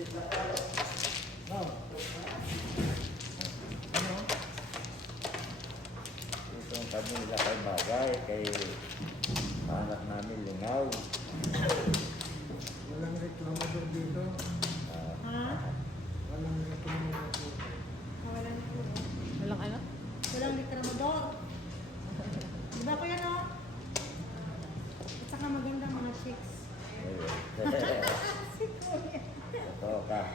No. Ano? Itong kami nila kay bagay, kay anak namin lingaw. Walang reklamador dito. Ha? Walang reklamador dito. Walang po. Walang ano? Walang reklamador. Diba ko yan, oh? At saka maganda mga chicks. Si Kuya. Ito ka.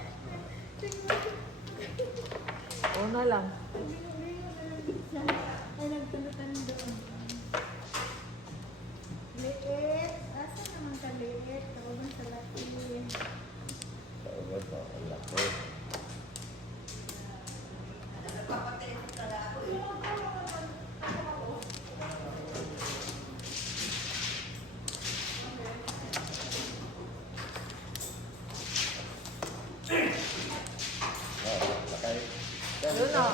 Una lang. Ay, nagtulutan doon. Liit. Asa naman ka liit? Tawag sa laki. Tawag ko, ang laki. Lakay. Yun na.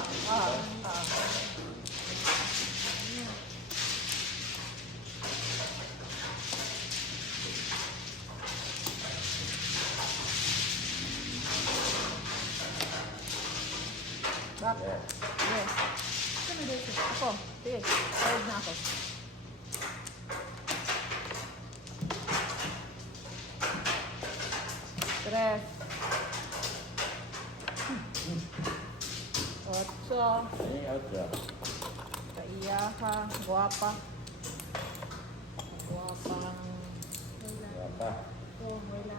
Bakit? Yes. Sino dito? Ako. Sige. Tawag na ako. Tres. Ocho. Ini outro. Kaiyaha. Guwapa. Guwapang. Wala. Berapa? Oh, wala.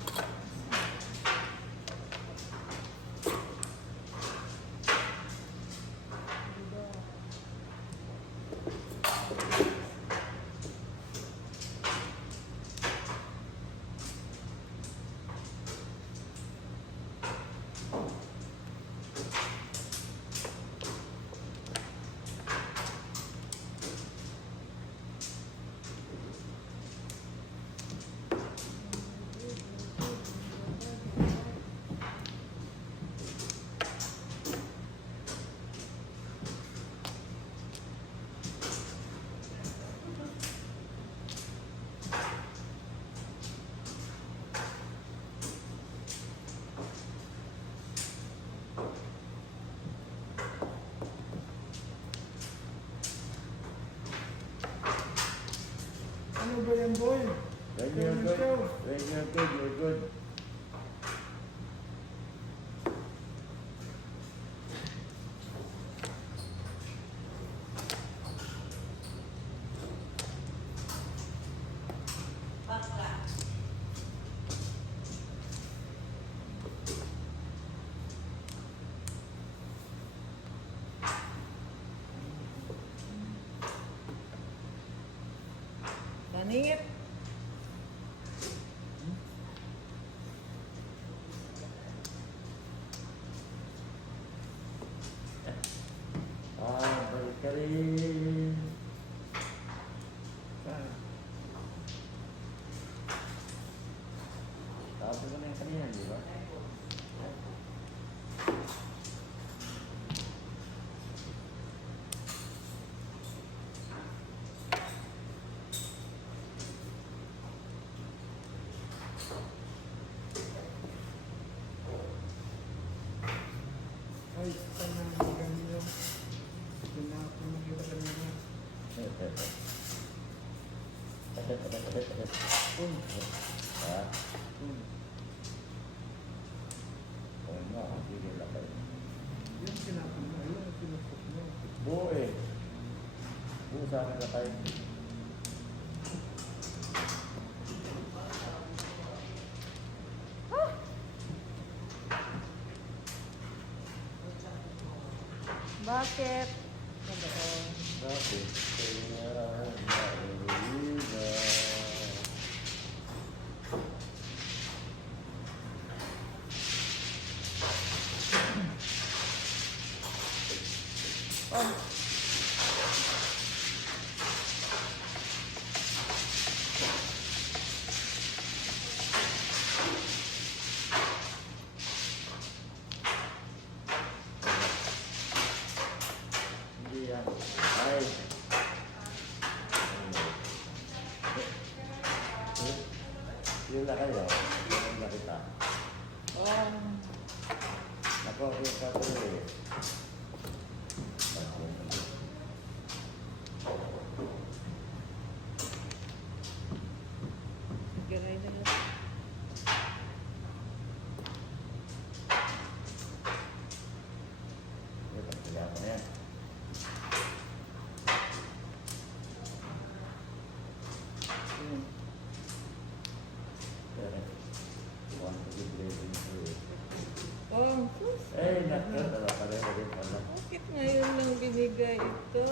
Ano ba yan, boy? When you're good, when you're good, you're good. Naningit. Balik ka rin. Tapos ko na yung kanina, di ba? Ay, saan na ang ganyo? Pinapon na kita kanina. Ha? Oo nga, hindi nila kayo. Yung pinapon mo, yung pinapon mo. Buo eh. Buo sa akin na kayo. Bakit? Ganoon. Bakit kaya naiiba? Oh. Hindi yan. Ay. Yun na kayo. Yun na kita. Oh. coffee ka po eh. Ganay na lang. Ito, kaya ko na yan. Want to be blessing to it. Oh, sus. Eh, nakita pareho din pala. Bakit ngayon lang binigay ito?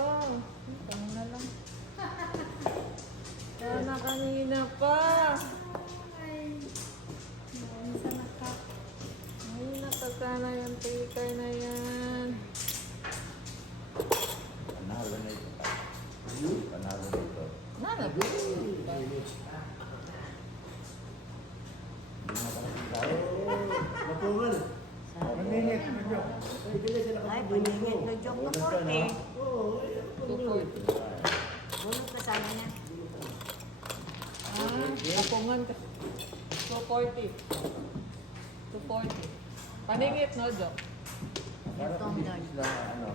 Utang na lang. Sana kanina pa. Ay. Minsan naka. Ay, nakasana yung tikay na yan. Panalo na ito. Panalo na ito. Nanabi. Hindi mo pa nakita. Matungal. Maningit, medyo. Ay, bilis sila Ay, paningit na joke na korte. Oo, ay, Tukod. Bunot ka sana niya. Kapungan ka. 240. 240. Paningit, no, Jo? Parang business na ano.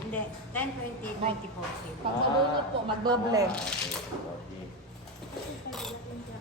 Hindi, 10, 20, 20, 40. Pag mabunot po, magdoble. Okay. Ay, pag-ilatin ka.